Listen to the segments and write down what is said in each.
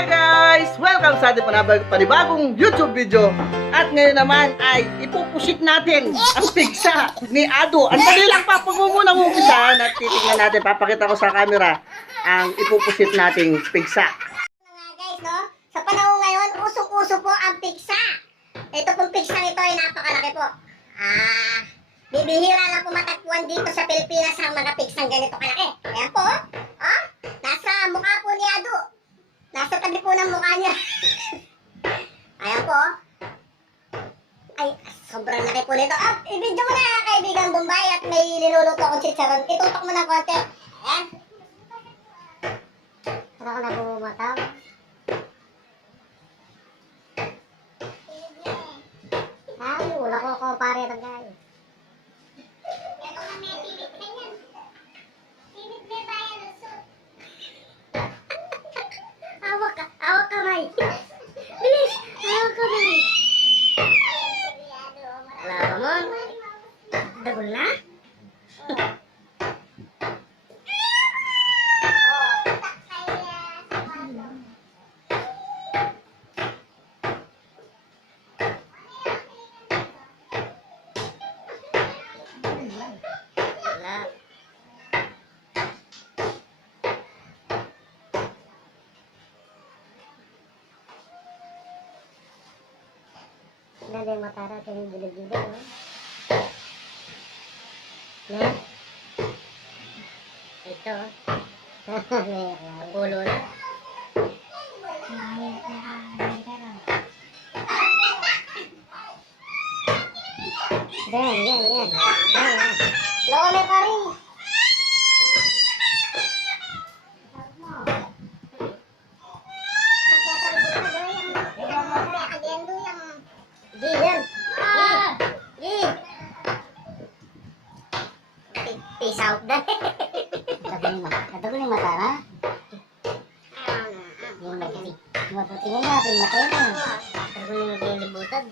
Hi guys! Welcome sa ating panibagong YouTube video. At ngayon naman ay ipupusit natin ang pigsa ni Ado. Ang dali lang pa, pag mo munang umpisahan at titignan natin, papakita ko sa camera ang ipupusit nating pigsa. Guys, no? Sa panahon ngayon, usong-uso po ang pigsa. Ito pong pigsa nito ay napakalaki po. Bibihira lang po matatpuan dito sa Pilipinas ang mga pigsang ganito kalaki. Ayan po, nasa mukha po ni Ado. Nasa tabi po ng mukha niya. Ayan po. Ay, sobrang laki po nito. I-video mo na kaibigan Bombay at may linuluto akong chicharon. Itutok mo ng konti. Ayan. Para ka na bumumataw. Ay, wala ko pare ito guys. Ito kami tibit na yan. Tibit na tayo ng suit. Awak kamay. Bilis, awak kamay. Alam mo, dagol na? Nada yung matara kaya yung gilid-gilid, no? Na? Ito. Ang ulo na. Yan. Loko may pari. Peace out dahil. Katago yung mata na. Yung maputi. Maputingin natin matay na. Katago yung naglilibutan.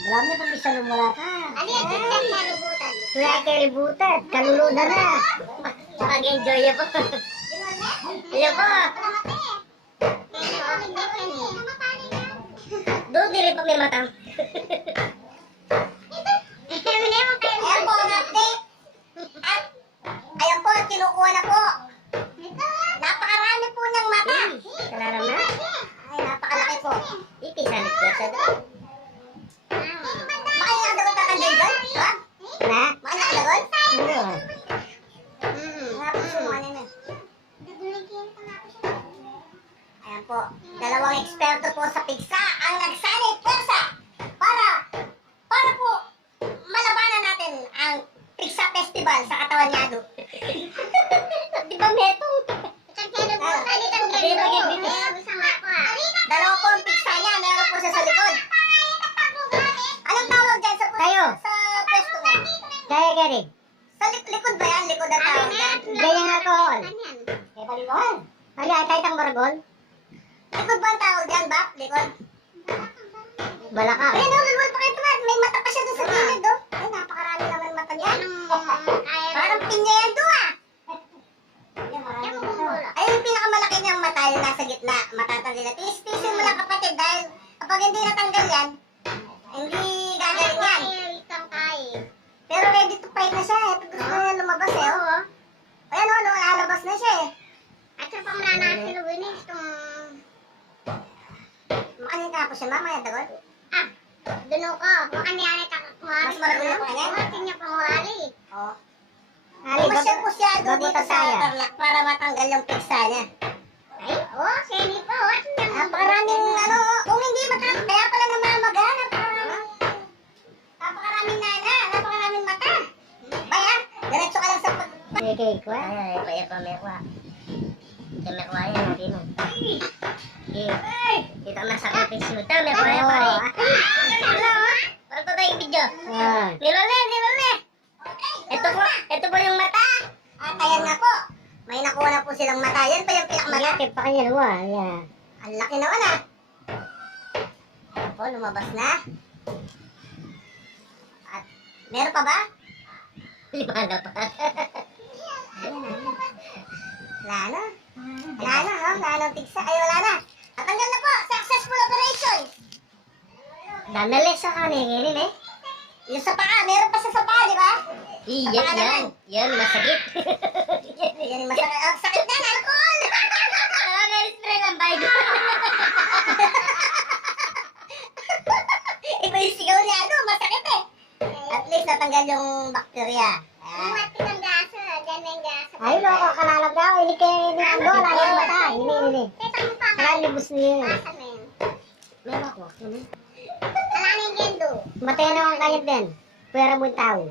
Marami pang isa lumula ka. Ano yung kalibutan? Wala kalibutan. Kaluluda na. Mag-enjoy po. Hello po. Doon din pa may matang. Ayan po, update. Ayan po, kinukuha na po. Napakarami po ng mata. Kalaram na? Ay, napakalaki po. Ipisanit ko siya doon. Baka yung nadagot ka kandil doon? Ha? Na? Baka nakadagot? Oo. Napusunuan na. Ayan po, dalawang eksperto po sa pigsa ang nagsanay pwersa para po malabanan natin ang pigsa festival sa katawan niya, Ado. Di ba, Metong? Dalawa po ang pigsa niya, meron po siya sa likod. Anong tawag dyan sa pwesto niya? Kaya gani. Sa likod ba yan? Likod ang tawag dyan? Ganyang alcohol. Eh, balibon. Hali, ay kahit ang maragol. Likod ba ang tawag dyan, Bap? Likod? Balaka. Ayun, lulwal pa kayo tumad. May mata pa siya doon sa gilid, oh. Ay, napakarami naman mata niya. Parang pinya yan doon, Ayun, yung pinakamalaki niyang mata, yung nasa gitna. Matatanggal na. Tiis-tiisin mo lang, kapatid, dahil kapag hindi natanggal yan, hindi gagaling yan. Pero ready to fight na siya, Gusto na yan lumabas, oh. Ayan, lalabas na siya, At sa panglanasiluin Makanin ka po siya, mamaya, dagot? Duno ko. Makaniyan ito kuhari. Mas marami na po yan? Matin niya panguhari. Oo. Masyal po siya doon dito sa Tarlac para matanggal yung pigsa niya. Ay, seni po. Napakaraming, kung hindi matanggal, kaya pala namamaga, napakaraming nana, napakaraming mata. Baya, diretso ka lang sa pag... Sige, ko. Ay, paya. Kaya yan natin. Kita masakit yung suta, may pare. Hello, parang to tayong video. Nilole. Ito po yung mata. At ayan nga po. May nakuha na po silang mata. Yan pa yung pinakamata. Yakip pa kanya nawa. Yan. Ang laki naman, Ayan po, lumabas na. At meron pa ba? Lima na pa. Wala na. Wala na, ha? Wala na pigsa. Ay, wala na. Dandalis sa kaningin eh. Yung sa paa, meron pa sa paa, di ba? Yan, masakit. Yan yung masakit. Oh, sakit na, alcohol! Nakaka-spray lang ba ito? Iba yung sigaw niya, ano, masakit eh. At least natanggal yung bakterya. Ang pinanggasa, dyan na yung gasa. Ay, loko, kalalab daw. Hindi kayo ni Ando, lalo yung mata. Hindi. Teka mo pa nga. Kalalibos niya yun. Asan na yun? Meron ako. Alam yung gendo. Matay na ang kayat din. Pwera mo yung tao.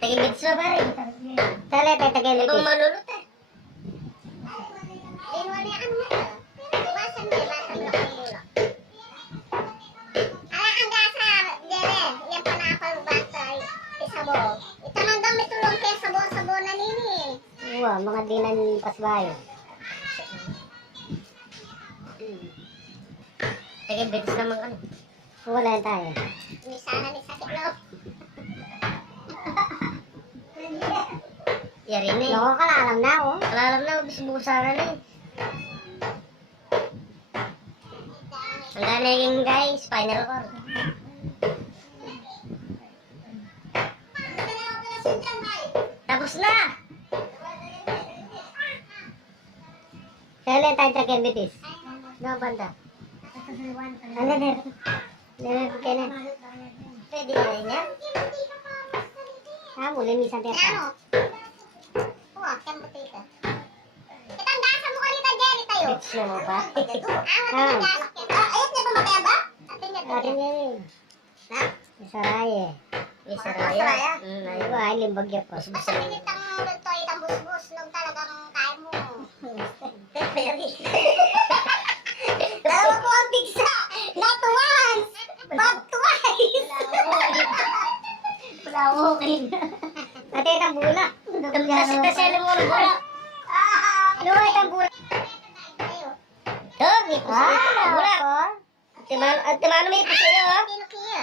Tigil-bits na ba rin? Tala, tayo tagay Ibang lagi. malulot eh. Wala ano mo to. Iwasan mo, iwasan mo lang mula. Ala ang gasa, Jere. Yan pa na ako yung bata. Isabo. Ito lang daw may tulong kay sabo na nini. Uwa, mga dinan pasbayo. Tigil-bits naman ano. Wala yan tayo. Misahan ni sakit no. Yari na eh. Loko, kalalam na ako. Alam na, bisibusaran na eh. Ang galing guys, spinal cord. Tapos na! Tala, tayo tagay bitis. No, banda. Ano na? Lala, ka na. Pwede na rin yan. Ah, muli ni Santa Ano? Teresa. Huwag, kang butita. Itanda sa mukha nita, Jerry, tayo. Bitch na mo pa. Ayot niya ba mamaya ba? Atin niya Atin ba? yan eh. Na? Isaraye. Saraya. Ayun ba, ay limbagya pa. Basta minitang lutoy, itang busbus, nung talagang kaya mo. Dalawa po ang pizza! Not once! But twice! Pulawokin. Ate, itang bula. Kasi alam mo ng bola. Luwa, itang bula. Oh, may puso ito. Bola. Ako? Timano may puso ito, oh. Sino kaya?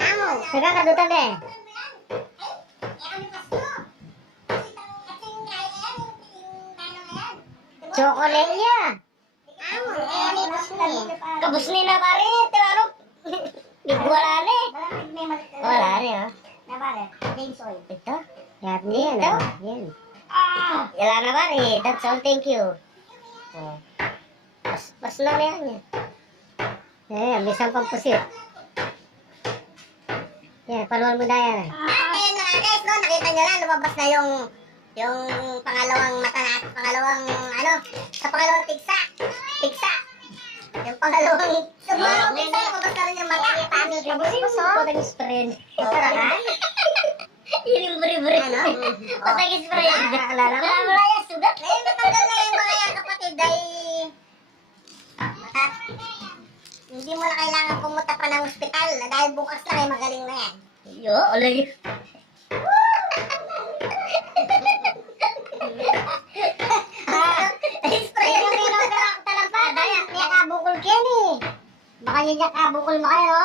Amo. Nagkakadutan eh. Chocolate niya. Kabus ni na pare, timano. Wala na eh. Wala na eh. Ito? Yan yan. Ito? Yan. Wala na pare. That's all, thank you. Oh. Pas lang na yan. Yan, may isang pampusit. Yan, panuhan mo na yan eh. Ayun na nga guys, no? Nakita nyo na, lumabas na yung pangalawang mata natin, sa pangalawang tigsa. Yung pangalawang tigsa, lumabas na rin yung mata. Paano yung kabus oh? Patay spread. Ito na ka? Yun yung buri-buri. Ano? Patay spread. Naalala mo? Wala yung sugat. Ngayon, natanggal na yung mga yan kapatid dahil hindi mo na kailangan pumunta pa ng ospital dahil bukas na ay magaling na yan. Yo, alay. Spray yung minaw ka talampad. Niya kabukol kyan eh. Baka niya kabukol mo kayo.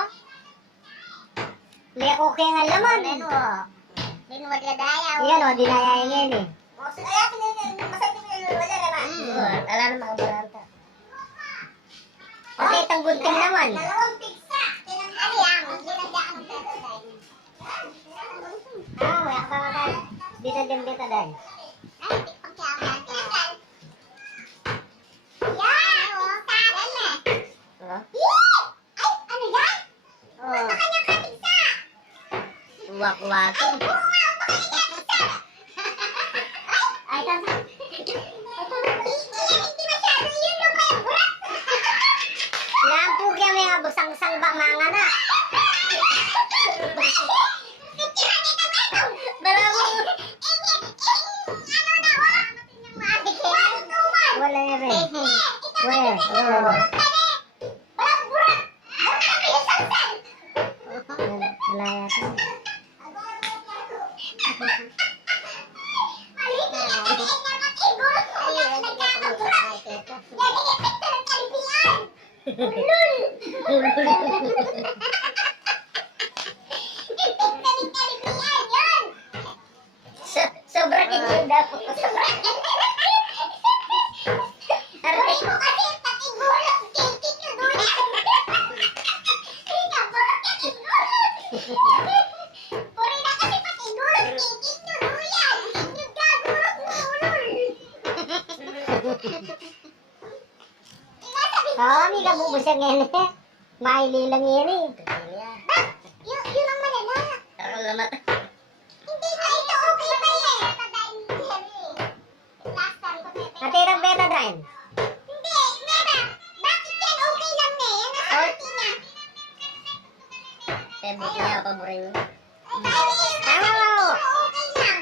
Liya ko kaya nga laman. Ano? Hindi mo magdadayaw. Yan o, dinayayangin eh. Masakit yung wala naman. Wala na mga baranta. Pati itang gunting naman. Dalawang pizza. Tinanghali ang ginagdaan ng pera. Ah, may akabakan. Dito din dito dahil. Ay, pagkakaroon. Tinanggal. Yan! Yan na. Oh. Ay, ano yan? Oh. Kanyang kapigsa! Wak-wak. Oo nga, kanyang kapigsa! Ay, tanda. Hindi masyado yun yung kaya burak! Lampu kaya may abusang-sang ba mga na. Wala na rin. Wala. Wala yata. Sobra kin yung dapat ko sobra. Aray ko Kami ka bubusya ngayon eh. Maili lang yan eh. Yun ang malala. Ako naman. Hindi na ito okay pa eh. Last time ko Natirang betadine. Hindi, never. Bakit yan okay lang na eh? Yan ang healthy niya. Tebok niya, paborin mo. Tama mo. Okay lang.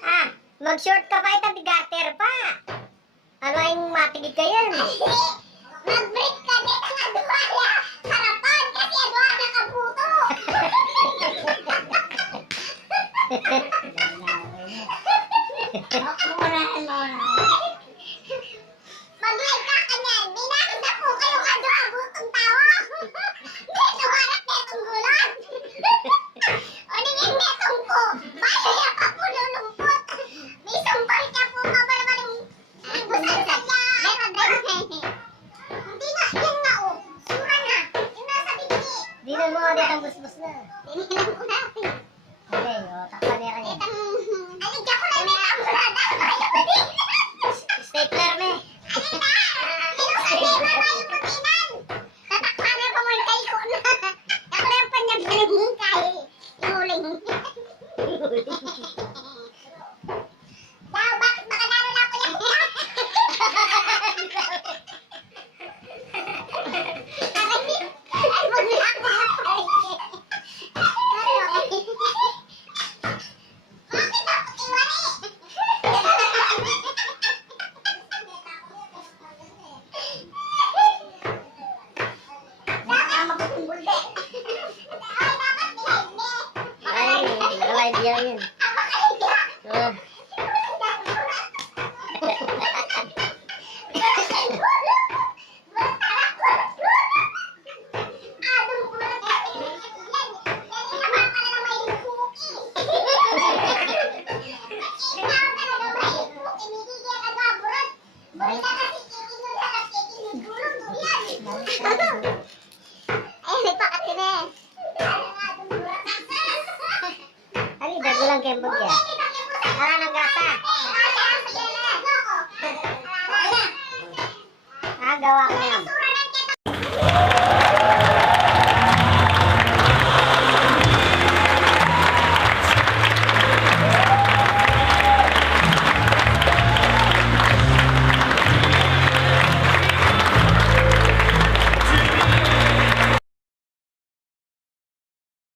Ah, mag-short ka pa ito, bigater pa. Ano yung matigig ka yan? Mag-break ka din ang adwala. Harapan kasi adwala nakabuto. Mag-break ka kanyan. May nakita po kayong adwala butong tawa. Dito harap netong gulat. O ningin netong po. Bayo pa po lulumpot. May sampal ka po mabalbalong busan sa niya. Hindi na, yan nga oh. Sura na. Yung nasa bibig. Di na mo ulit ang busbus na. Tinihilan ko na. Okay, o, takpan niya kanya. Aligyan ko na yung tamburada. Stapler na eh. Pero sa tema na yung putinan. Tatakpanan pa mo yung kay ko na. Ako na yung panyagaling kay. Inuling. Daw, bakit makalaro na ako yung ay, mag-lock na ako. Bakit dapat iwari? Dapat makukumbulde. Ay, dapat nihende. Ay, nakalive niya yun. Ang makalibya. Oh, ay, dago lang kembog yan. Tara ng gata. Ah, gawa ko yan.